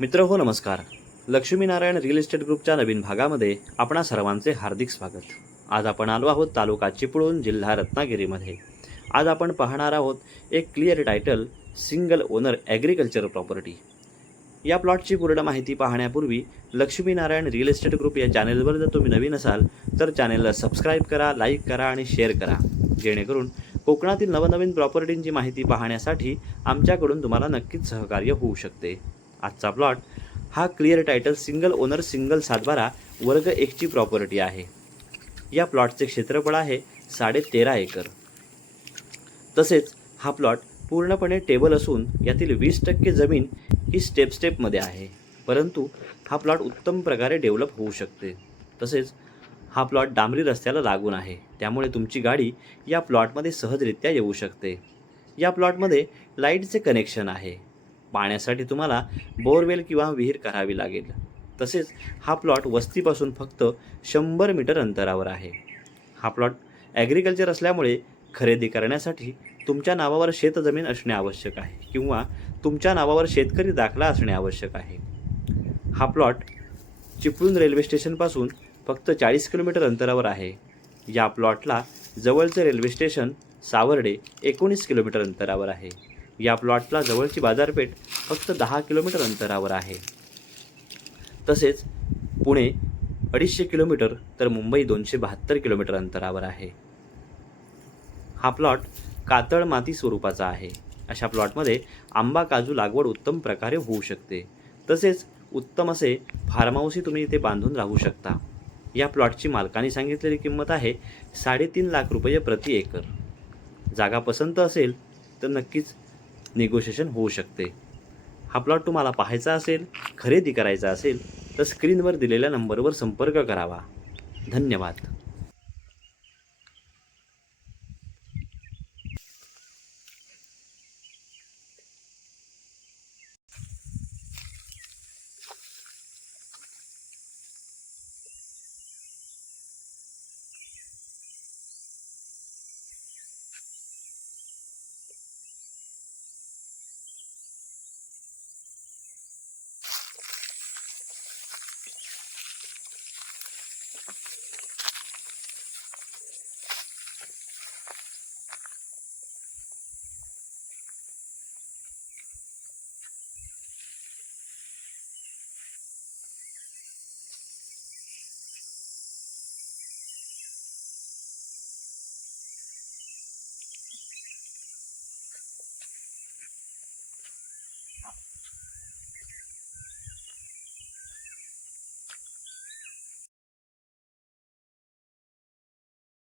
मित्र हो नमस्कार. लक्ष्मीनारायण रिअल इस्टेट ग्रुपच्या नवीन भागामध्ये आपणा सर्वांचे हार्दिक स्वागत. आज आपण आलो आहोत तालुका चिपळूण जिल्हा रत्नागिरीमध्ये. आज आपण पाहणार आहोत एक clear title single owner agriculture property या प्लॉटची पूर्ण माहिती पाहण्यापूर्वी लक्ष्मीनारायण रिअल इस्टेट ग्रुप या चॅनेलवर जर तुम्ही नवीन असाल तर चॅनेलला सबस्क्राईब करा लाईक करा आणि शेअर करा. जेणेकरून कोकणातील नवनवीन प्रॉपर्टींची माहिती पाहण्यासाठी आमच्याकडून तुम्हाला नक्कीच सहकार्य होऊ शकते. आजचा प्लॉट हा clear title single owner single सातबारा वर्ग एकची प्रॉपर्टी आहे. या प्लॉटचे क्षेत्रफळ आहे साडेतेरा एकर. तसेच हा प्लॉट पूर्णपणे टेबल असून यातील वीस टक्के जमीन ही स्टेप स्टेपमध्ये आहे. परंतु हा प्लॉट उत्तम प्रकारे डेव्हलप होऊ शकते. तसेच हा प्लॉट डांबरी रस्त्याला लागून आहे. त्यामुळे तुमची गाडी या प्लॉटमध्ये सहजरित्या येऊ शकते. या प्लॉटमध्ये लाईटचे कनेक्शन आहे. पाण्यासाठी तुम्हाला बोरवेल किंवा विहीर करावी लागेल. तसेच हा प्लॉट वस्तीपासून फक्त शंभर मीटर अंतरावर आहे. हा प्लॉट ॲग्रिकल्चर असल्यामुळे खरेदी करण्यासाठी तुमच्या नावावर शेतजमीन असणे आवश्यक आहे किंवा तुमच्या नावावर शेतकरी दाखला असणे आवश्यक आहे. हा प्लॉट चिपळूण रेल्वे स्टेशनपासून फक्त चाळीस किलोमीटर अंतरावर आहे. या प्लॉटला जवळचे रेल्वे स्टेशन सावर्डे एकोणीस किलोमीटर अंतरावर आहे. या प्लॉटला जवळची बाजारपेठ फक्त दहा किलोमीटर अंतरावर आहे. तसेच पुणे अडीचशे किलोमीटर तर मुंबई दोनशे बहात्तर किलोमीटर अंतरावर आहे. हा प्लॉट कातळ माती स्वरूपाचा आहे. अशा प्लॉटमध्ये आंबा काजू लागवड उत्तम प्रकारे होऊ शकते. तसेच उत्तम असे फार्महाऊसही तुम्ही इथे बांधून राहू शकता. या प्लॉटची मालकाने सांगितलेली किंमत आहे साडेतीन लाख रुपये प्रति एकर. जागा पसंत असेल तर नक्कीच निगोशिएशन होऊ शकते. हा प्लॉट तुम्हाला पाहायचा असेल खरेदी करायचा असेल तर स्क्रीनवर दिलेल्या नंबरवर संपर्क करावा. धन्यवाद.